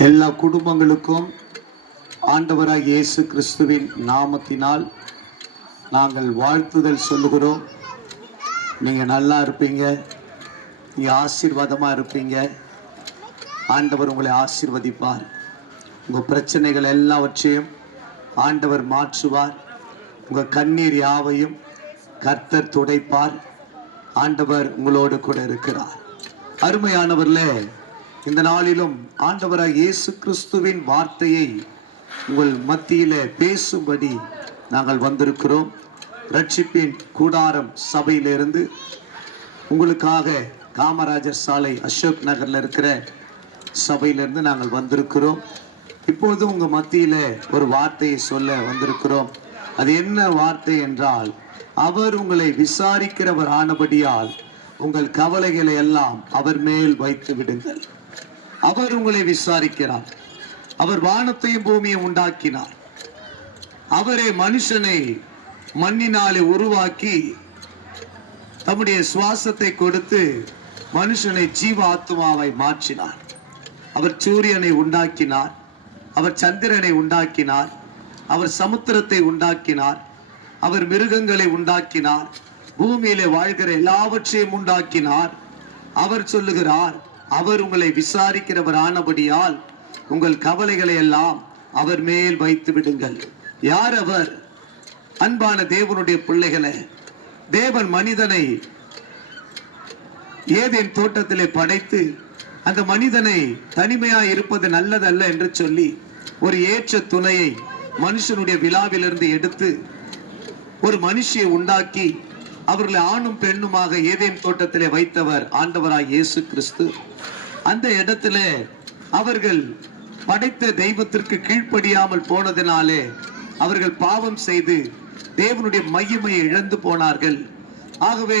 எல்லா குடும்பங்களுக்கும் ஆண்டவராய் இயேசு கிறிஸ்துவின் நாமத்தினால் நாங்கள் வாழ்த்துதல் சொல்லுகிறோம். நீங்கள் நல்லா இருப்பீங்க, நீங்கள் ஆசீர்வாதமாக இருப்பீங்க. ஆண்டவர் உங்களை ஆசீர்வதிப்பார். உங்கள் பிரச்சனைகள் எல்லாவற்றையும் ஆண்டவர் மாற்றுவார். உங்கள் கண்ணீர் யாவையும் கர்த்தர் துடைப்பார். ஆண்டவர் உங்களோடு கூட இருக்கிறார். அருமையானவர்களே, இந்த நாளிலும் ஆண்டவராய் இயேசு கிறிஸ்துவின் வார்த்தையை உங்கள் மத்தியிலே பேசும்படி நாங்கள் வந்திருக்கிறோம். ரட்சிப்பின் கூடாரம் சபையிலிருந்து உங்களுக்காக காமராஜர் சாலை அசோக் நகரில் இருக்கிற சபையிலிருந்து நாங்கள் வந்திருக்கிறோம். இப்போது உங்கள் மத்தியில் ஒரு வார்த்தையை சொல்ல வந்திருக்கிறோம். அது என்ன வார்த்தை என்றால், அவர் உங்களை விசாரிக்கிறவர் ஆனபடியால் உங்கள் கவலைகளை எல்லாம் அவர் மேல் வைத்து விடுங்கள். அவர் உங்களை விசாரிக்கிறார். அவர் வானத்தையும் பூமியை உண்டாக்கினார். அவரே மனுஷனை மண்ணினாலே உருவாக்கி தம்முடைய சுவாசத்தை கொடுத்து மனுஷனை ஜீவ ஆத்மாவை மாற்றினார். அவர் சூரியனை உண்டாக்கினார். அவர் சந்திரனை உண்டாக்கினார். அவர் சமுத்திரத்தை உண்டாக்கினார். அவர் மிருகங்களை உண்டாக்கினார். பூமியிலே வாழ்கிற எல்லாவற்றையும் உண்டாக்கினார். அவர் சொல்லுகிறார், அவர் உங்களை விசாரிக்கிறவர் ஆனபடியால் உங்கள் கவலைகளை எல்லாம் அவர் மேல் வைத்து விடுங்கள். யார் அவர்? அன்பான தேவனுடைய பிள்ளைகளே, தேவன் மனிதனை ஏதேன் தோட்டத்திலே படைத்து அந்த மனிதனை தனிமையாய் இருப்பது நல்லதல்ல என்று சொல்லி ஒரு ஏற்ற துணையை மனுஷனுடைய விழாவிலிருந்து எடுத்து ஒரு மனுஷியை உண்டாக்கி அவர்களை ஆணும் பெண்ணுமாக ஏதேன் தோட்டத்திலே வைத்தவர் ஆண்டவராய் இயேசு கிறிஸ்து. அந்த இடத்துல அவர்கள் படைத்த தெய்வத்திற்கு கீழ்ப்படியாமல் போனதினாலே அவர்கள் பாவம் செய்து தேவனுடைய மகிமையை இழந்து போனார்கள். ஆகவே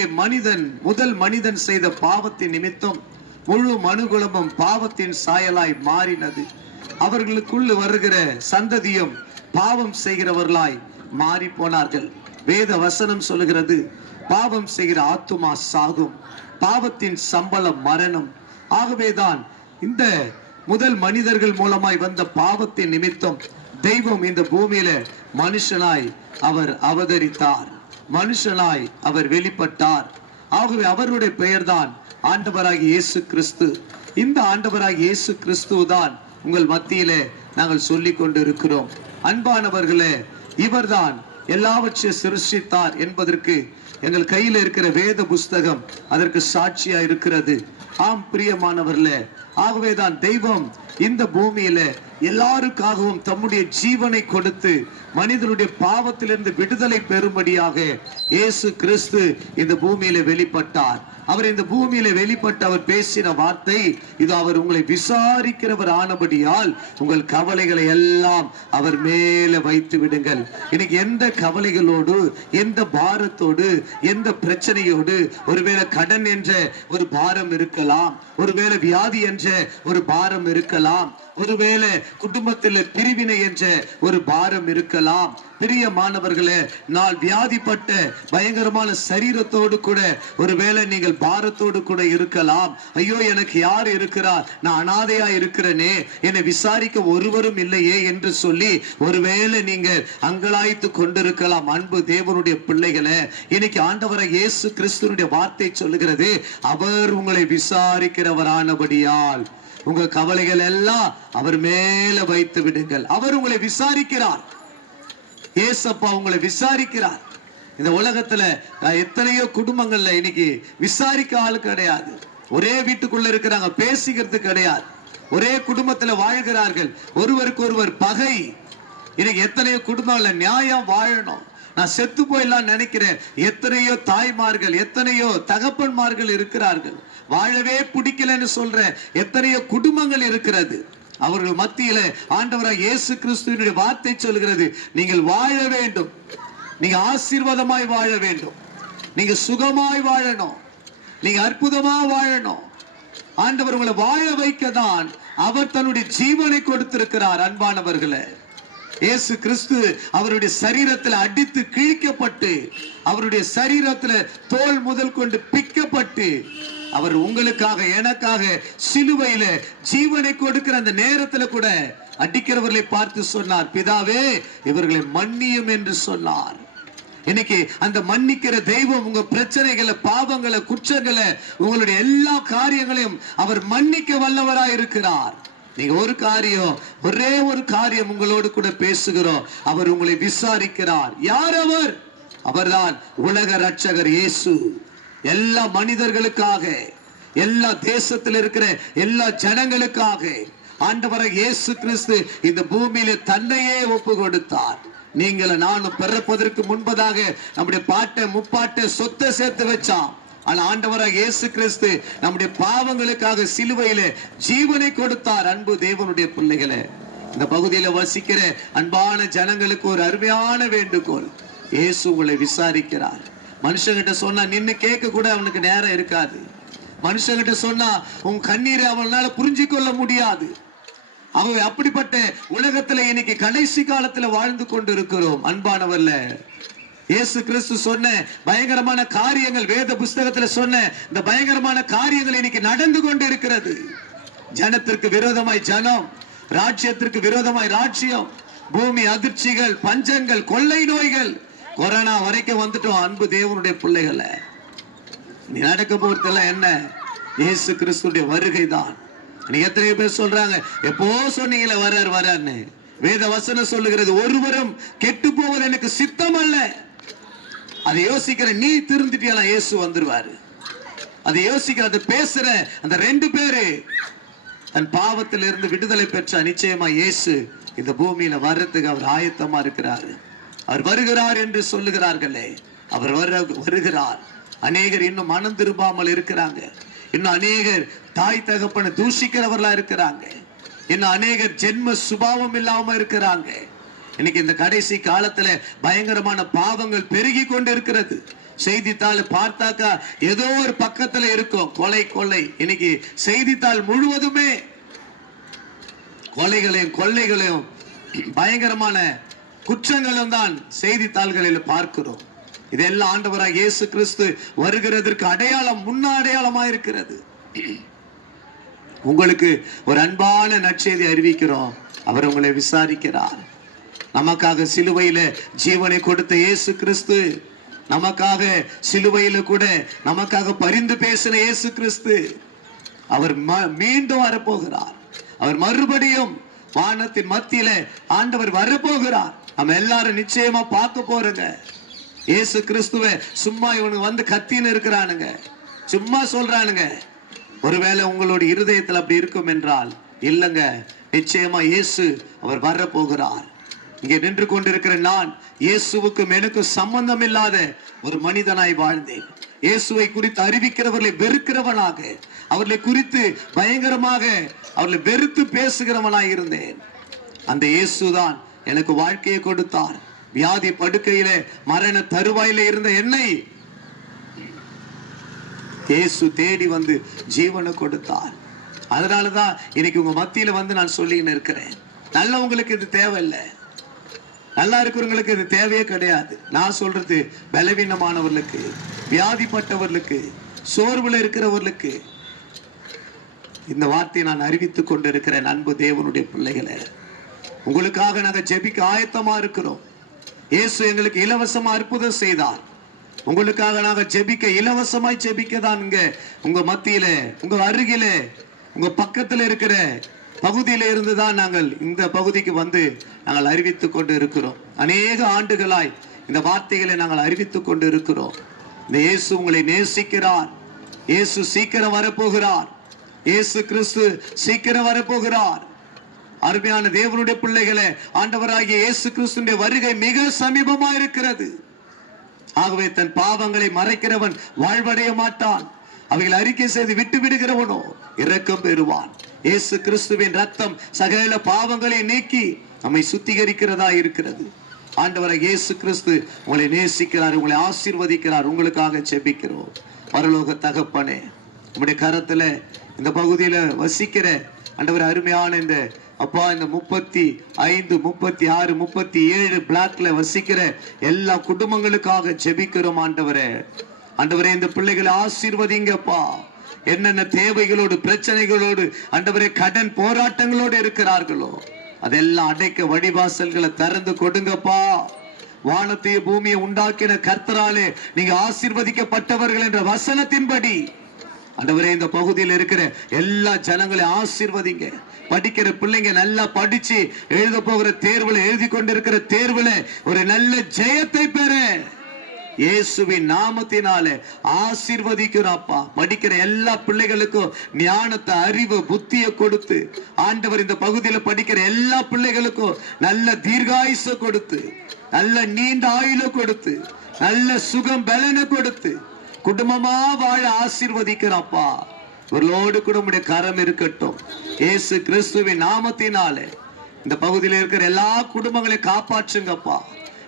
முதல் மனிதன் செய்த பாவத்தின் நிமித்தம் முழு மனுகுலமும் பாவத்தின் சாயலாய் மாறினது. அவர்களுக்குள்ள வருகிற சந்ததியும் பாவம் செய்கிறவர்களாய் மாறி போனார்கள். வேத வசனம் சொல்லுகிறது, பாவம் செய்கிற ஆத்துமா சாகும், பாவத்தின் சம்பளம் மரணம். ஆகவேதான் இந்த முதல் மனிதர்கள் மூலமாய் வந்த பாவத்தின் நிமித்தம் தெய்வம் இந்த பூமியில மனுஷனாய் அவர் அவதரித்தார், மனுஷனாய் அவர் வெளிப்பட்டார். ஆகவே அவருடைய பெயர்தான் ஆண்டவராகிய இயேசு கிறிஸ்து. இந்த ஆண்டவராகிய இயேசு கிறிஸ்து தான் உங்கள் மத்தியிலே நாங்கள் சொல்லிக் கொண்டு இருக்கிறோம். அன்பானவர்களே, இவர்தான் எல்லாவற்றையும் சிருஷ்டித்தார் என்பதற்கு எங்கள் கையில் இருக்கிற வேத புஸ்தகம் அதற்கு சாட்சியா இருக்கிறது. ஆம் பிரியமானவர்களே, ஆகவேதான் தெய்வம் இந்த பூமியில எல்லாருக்காகவும் தம்முடைய ஜீவனை கொடுத்து மனிதனுடைய பாவத்திலிருந்து விடுதலை பெறும்படியாக இயேசு கிறிஸ்து இந்த பூமியில வெளிப்பட்டார். அவர் இந்த பூமியில வெளிப்பட்டு அவர் பேசின வார்த்தை இது, அவர் உங்களை விசாரிக்கிறவர் ஆனபடியால் உங்கள் கவலைகளை எல்லாம் அவர் மேல வைத்து விடுங்கள். இன்னைக்கு எந்த கவலைகளோடு, எந்த பாரத்தோடு, எந்த பிரச்சனையோடு, ஒருவேளை கடன் என்ற ஒரு பாரம் இருக்கலாம், ஒருவேளை வியாதி என்ற ஒரு பாரம் இருக்கலாம், ஒருவேளை குடும்பத்தில் பிரிவினை என்ற ஒரு பாரம் இருக்கலாம். பிரியமானவர்களே, நான் வியாதிப்பட்ட பயங்கரமான சரீரத்தோடு கூட ஒருவேளை நீங்கள் பாரத்தோடு கூட இருக்கலாம். ஐயோ, எனக்கு யார் இருக்கிறார், நான் அனாதையா இருக்கிறேனே, என்னை விசாரிக்க ஒருவரும் இல்லையே என்று சொல்லி ஒருவேளை நீங்கள் அங்கலாய்த்து கொண்டிருக்கலாம். அன்பு தேவனுடைய பிள்ளைகளே, இன்னைக்கு ஆண்டவராகிய இயேசு கிறிஸ்துவினுடைய வார்த்தை சொல்லுகிறது, அவர் உங்களை விசாரிக்கிறவரானபடியால் உங்க கவலைகள் எல்லாம் அவர் மேல வைத்து விடுங்கள். அவர் உங்களை விசாரிக்கிறார். ஏசப்பா உங்களை விசாரிக்கிறார். இந்த உலகத்துல எத்தனையோ குடும்பங்கள்ல இன்னைக்கு விசாரிக்க ஆளு கிடையாது. ஒரே வீட்டுக்குள்ள இருக்கிறாங்க, பேசிக்கிறது கிடையாது. ஒரே குடும்பத்துல வாழ்கிறார்கள், ஒருவருக்கு ஒருவர் பகை. இன்னைக்கு எத்தனையோ குடும்பங்கள்ல நியாயம் வாழணும், நான் செத்து போயிடலாம் நினைக்கிறேன். எத்தனையோ தாய்மார்கள், எத்தனையோ தகப்பன்மார்கள் இருக்கிறார்கள், வாழவே பிடிக்கலன்னு சொல்ற எத்தனையோ குடும்பங்கள் இருக்கிறது. அவர்கள் மத்தியில ஆண்டவராகிய இயேசு கிறிஸ்துவினுடைய வார்த்தை சொல்கிறது, நீங்கள் வாழ வேண்டும், நீங்க ஆசீர்வாதமாய் வாழ வேண்டும், நீங்க சுகமாய் வாழணும், நீங்க அற்புதமா வாழணும். ஆண்டவர் உங்களை வாழ வைக்கதான் அவர் தன்னுடைய ஜீவனை கொடுத்திருக்கிறார். அன்பானவர்களே, இயேசு கிறிஸ்து அவருடைய சரீரத்தில் அடித்து கிழிக்கப்பட்டு, அவருடைய சரீரத்தில் தோல் முதல் கொண்டு பிக்கப்பட்டு அவர் உங்களுக்காக எனக்காக சிலுவையில ஜீவனை கொடுக்கிற அந்த நேரத்துல கூட அடிக்கிறவர்களை பார்த்து சொன்னார், பிதாவே இவர்களை மன்னியும் என்று சொன்னார். இன்னைக்கு அந்த மன்னிக்கிற தெய்வம் உங்க பிரச்சனைகளை, பாவங்களை, குற்றங்களை, உங்களுடைய எல்லா காரியங்களையும் அவர் மன்னிக்க வல்லவராய் இருக்கிறார். நீங்க ஒரே ஒரு காரியம் உங்களோடு கூட பேசுகிறோம். அவர் உங்களை விசாரிக்கிறார். யார் அவர்? அவர்தான் உலக ரட்சகர் இயேசு. எல்லா மனிதர்களுக்காக, எல்லா தேசத்தில் இருக்கிற எல்லா ஜனங்களுக்காக ஆண்டவராகிய இயேசு கிறிஸ்து இந்த பூமியில தன்னையே ஒப்பு கொடுத்தார். நீங்கள நானும் பிறப்பதற்கு முன்பதாக நம்முடைய பாட்டை முப்பாட்டை சொத்தை சேர்த்து வச்சான். ஆனா ஆண்டவராகிய இயேசு கிறிஸ்து நம்முடைய பாவங்களுக்காக சிலுவையில ஜீவனை கொடுத்தார். அன்பு தேவனுடைய பிள்ளைகளை, இந்த பகுதியில வசிக்கிற அன்பான ஜனங்களுக்கு ஒரு அருமையான வேண்டுகோள். இயேசு உங்களை விசாரிக்கிறார். மனுஷங்கிட்ட சொன்னா நின்னு கேட்க கூட அவனுக்கு நேரம் இருக்காது. மனுஷங்கிட்ட சொன்னா உன் கண்ணீரை அவனால புரிஞ்சு கொள்ள முடியாது. அவ அப்படிப்பட்ட உலகத்துல இன்னைக்கு கடைசி காலத்துல வாழ்ந்து கொண்டு இருக்கிறோம். அன்பானவர்ல, இயேசு கிறிஸ்து சொன்ன பயங்கரமான காரியங்கள், வேத புஸ்தகத்துல சொன்ன இந்த பயங்கரமான காரியங்கள் இன்னைக்கு நடந்து கொண்டு இருக்கிறது. ஜனத்திற்கு விரோதமாய் ஜனம், ராஜ்யத்திற்கு விரோதமாய் ராஜ்யம், பூமி அதிர்ச்சிகள், பஞ்சங்கள், கொள்ளை நோய்கள், கொரோனா வரைக்கும் வந்துட்டோம். அன்பு தேவனுடைய பிள்ளைகளை, நீ நடக்க போறதெல்லாம் என்ன? இயேசு கிறிஸ்துடைய வருகை தான். எத்தனை பேர் சொல்றாங்க, எப்போ சொன்னீங்களே வரான்னு. வேத வசனம் சொல்லுகிறது, ஒருவரும் கெட்டு போவது எனக்கு சித்தம் அல்ல. அதை யோசிக்கிற நீ திருந்திட்டியால இயேசு வந்துருவாரு. அதை யோசிக்கிற, அதை பேசுற அந்த 2 பேரு தன் பாவத்திலிருந்து விடுதலை பெற்ற நிச்சயமா இயேசு இந்த பூமியில வர்றதுக்கு அவர் ஆயத்தமா இருக்கிறாரு. அவர் வருகிறார் என்று சொல்லுகிறார்களே, அவர் வருகிறார். அநேகர் இன்னும் மனம் திரும்பாமல் இருக்கிறாங்க. இன்னும் அநேகர் தாய் தகப்பனை தூஷிக்கிறவர்களா இருக்கிறாங்க. இன்னும் அநேகர் ஜென்ம சுபாவம் இல்லாம இருக்கிறாங்க. இன்னைக்கு இந்த கடைசி காலத்துல பயங்கரமான பாவங்கள் பெருகி கொண்டு இருக்கிறது. செய்தித்தாள் பார்த்தாக்கா ஏதோ ஒரு பக்கத்துல இருக்கும் கொலை. இன்னைக்கு செய்தித்தாள் முழுவதுமே கொலைகளையும் கொள்ளைகளையும் பயங்கரமான குற்றங்களும் தான் செய்தித்தாள்களில் பார்க்கிறோம். இதெல்லாம் ஆண்டவராக இயேசு கிறிஸ்து வருகிறதற்கு அடையாளம், முன்ன அடையாளமா இருக்கிறது. உங்களுக்கு ஒரு அன்பான நற்செய்தி அறிவிக்கிறோம். அவர் உங்களை விசாரிக்கிறார். நமக்காக சிலுவையில ஜீவனை கொடுத்த இயேசு கிறிஸ்து, நமக்காக சிலுவையில கூட நமக்காக பரிந்து பேசின இயேசு கிறிஸ்து, அவர் மீண்டும் வரப்போகிறார். அவர் மறுபடியும் வானத்தின் மத்தியில ஆண்டவர் வரப்போகிறார். நம்ம எல்லாரும் நிச்சயமா பார்க்க போறோங்க. இயேசு கிறிஸ்துவ சும்மா இவனுக்கு வந்து கத்தின்னு இருக்கிறானுங்க, சும்மா சொல்றானுங்க. ஒருவேளை உங்களுடைய இருதயத்தில் அப்படி இருக்கும் என்றால் இல்லங்க, நிச்சயமா இயேசு அவர் வர போகிறார். இங்கே நின்று கொண்டிருக்கிற நான் இயேசுவுக்கும் எனக்கும் சம்பந்தம் இல்லாத ஒரு மனிதனாய் வாழ்ந்தேன். இயேசுவை குறித்து அறிவிக்கிறவர்களை வெறுக்கிறவனாக, அவர்களை குறித்து பயங்கரமாக அவர்களை வெறுத்து பேசுகிறவனாய் இருந்தேன். அந்த இயேசுதான் எனக்கு வாழ்க்கையை கொடுத்தார். வியாதி படுக்கையில மரண தருவாயில இருந்த என்னை இயேசு தேடி வந்து ஜீவனை கொடுத்தார். அதனாலதான் இன்னைக்கு உங்க மத்தியில வந்து நான் சொல்லின்னு இருக்கிறேன். நல்லவங்களுக்கு இது தேவையில்லை, நல்லா இருக்கிறவங்களுக்கு இது தேவையே கிடையாது. நான் சொல்றது பலவீனமானவர்களுக்கு, வியாதிப்பட்டவர்களுக்கு, சோர்வுல இருக்கிறவர்களுக்கு இந்த வார்த்தையை நான் அறிவித்துக் கொண்டு இருக்கிறேன். அன்பு தேவனுடைய பிள்ளைகளை, உங்களுக்காக நாங்கள் ஜெபிக்க ஆயத்தமா இருக்கிறோம். இயேசு எங்களுக்கு இலவசமா அற்புதம் செய்தார். உங்களுக்காக நாங்கள் ஜெபிக்க, இலவசமாய் ஜெபிக்க தான் இங்க உங்க மத்தியில, உங்க அருகில, உங்க பக்கத்துல இருக்கிற பகுதியில இருந்துதான் நாங்கள் இந்த பகுதிக்கு வந்து நாங்கள் அறிவித்துக் கொண்டு இருக்கிறோம். அநேக ஆண்டுகளாய் இந்த வார்த்தைகளை நாங்கள் அறிவித்துக் கொண்டு இருக்கிறோம். இந்த இயேசு உங்களை நேசிக்கிறார். இயேசு சீக்கிரம் வரப்போகிறார். இயேசு கிறிஸ்து சீக்கிரம் வரப்போகிறார். அருமையான தேவனுடைய பிள்ளைகளே, ஆண்டவராகிய இயேசு கிறிஸ்துவின் வருகை மிக சமீபமா இருக்கிறது. ஆகவே தன் பாவங்களை மறைக்கிறவன் வாழ்வடைய மாட்டான். அவைகளை அறிக்கை செய்து விட்டு விடுகிறவனோ இரக்கம் பெறுவான். இயேசு கிறிஸ்துவின் ரத்தம் சகல பாவங்களை நீக்கி நம்மை சுத்திகரிக்கிறதா இருக்கிறது. ஆண்டவராகிய இயேசு கிறிஸ்து உங்களை நேசிக்கிறார், உங்களை ஆசீர்வதிக்கிறார். உங்களுக்காக ஜெபிக்கிறோம். பரலோக தகப்பனே, உங்களுடைய கரத்துல இந்த பகுதியில வசிக்கிற ஆண்டவர் அருமையான இந்த அப்பா, இந்த 35, 36, 37 பிளாக்ல வசிக்கிற எல்லா குடும்பங்களுக்காக ஜெபிக்கிறோம். ஆண்டவரே, இந்த பிள்ளைகளை ஆசீர்வதிங்கப்பா. என்னென்ன தேவைகளோடு பிரச்சனைகளோடு ஆண்டவரே கடன் போராட்டங்களோடு இருக்கிறார்களோ அதெல்லாம் அடைக்க வழிவாசல்களை திறந்து கொடுங்கப்பா. வானத்தையும் பூமியை உண்டாக்கின கர்த்தராலே நீங்க ஆசீர்வதிக்கப்பட்டவர்கள் என்ற வசனத்தின்படி ஆண்டவரே இந்த பகுதியில் இருக்கிற எல்லா ஜனங்களை ஆசீர்வதிங்க. படிக்கிற பிள்ளைங்க நல்லா படிச்சு எழுத போகிற தேர்வுல எழுதி கொண்டிருக்கிற தேர்வுல ஒரு நல்ல ஜெயத்தை பெற இயேசுவின் நாமத்தினாலே ஆசீர்வதிக்கிறாப்பா. படிக்கிற எல்லா பிள்ளைகளுக்கும் ஞானத்தை, அறிவு, புத்தியை கொடுத்து ஆண்டவர் இந்த பகுதியில் படிக்கிற எல்லா பிள்ளைகளுக்கும் நல்ல தீர்காயுச கொடுத்து, நல்ல நீண்ட ஆயுள கொடுத்து, நல்ல சுகம் பலனை கொடுத்து குடும்பமா வாழ ஆசீர்வதிக்கிறாப்பா. இவர்களோடு கூட உம்முடைய கரம் இருக்கட்டும். இயேசு கிறிஸ்துவின் நாமத்தினாலே இந்த பகுதியில் இருக்கிற எல்லா குடும்பங்களையும் காப்பாற்றுங்கப்பா.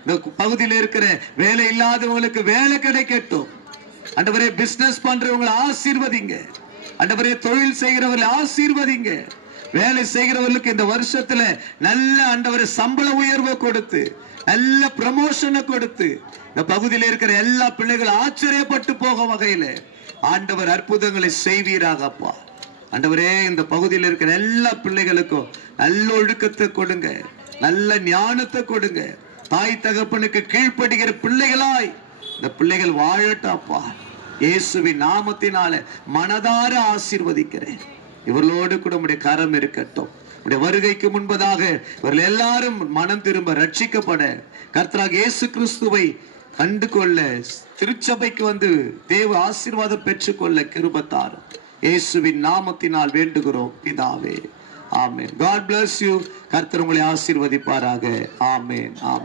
இந்த பகுதியில் இருக்கிற வேலை இல்லாதவங்களுக்கு வேலை கிடைக்கட்டும். ஆண்டவரே பிசினஸ் பண்றவங்களை ஆசீர்வதிங்க. ஆண்டவரே தொழில் செய்கிறவர்களை ஆசீர்வதிங்க. வேலை செய்கிறவர்களுக்கு இந்த வருஷத்துல நல்ல ஆண்டவரே சம்பள உயர்வை கொடுத்து, நல்ல ப்ரமோஷனை கொடுத்து, இந்த பகுதியில் இருக்கிற எல்லா பிள்ளைகளும் ஆச்சரியப்பட்டு போக வகையில ஆண்டவர் அற்புதங்களை செய்வீராகப்பா. ஆண்டவரே இந்த பகுதியில் இருக்கிற எல்லா பிள்ளைகளுக்கும் நல்ல ஒழுக்கத்தை கொடுங்க, நல்ல ஞானத்தை கொடுங்க. தாய் தகப்பனுக்கு கீழ்ப்படுகிற பிள்ளைகளாய் இந்த பிள்ளைகள் வாழட்டாப்பா. இயேசுவின் நாமத்தினால மனதார ஆசீர்வதிக்கிறேன். இவர்களோடு கூட உம்முடைய கரம் இருக்கட்டும். உடைய வருகைக்கு முன்பதாக இவர்கள் எல்லாரும் மனம் திரும்ப ரட்சிக்கப்பட கர்த்தராகிய இயேசு கிறிஸ்துவை கண்டு கொள்ள, திருச்சபைக்கு வந்து தேவ ஆசீர்வாதம் பெற்றுக்கொள்ள கிருபைத்தார். இயேசுவின் நாமத்தினால் வேண்டுகிறோம் பிதாவே. ஆமென். God bless you. கர்த்தர் உங்களை ஆசீர்வதிப்பாராக. ஆமென். ஆமென்.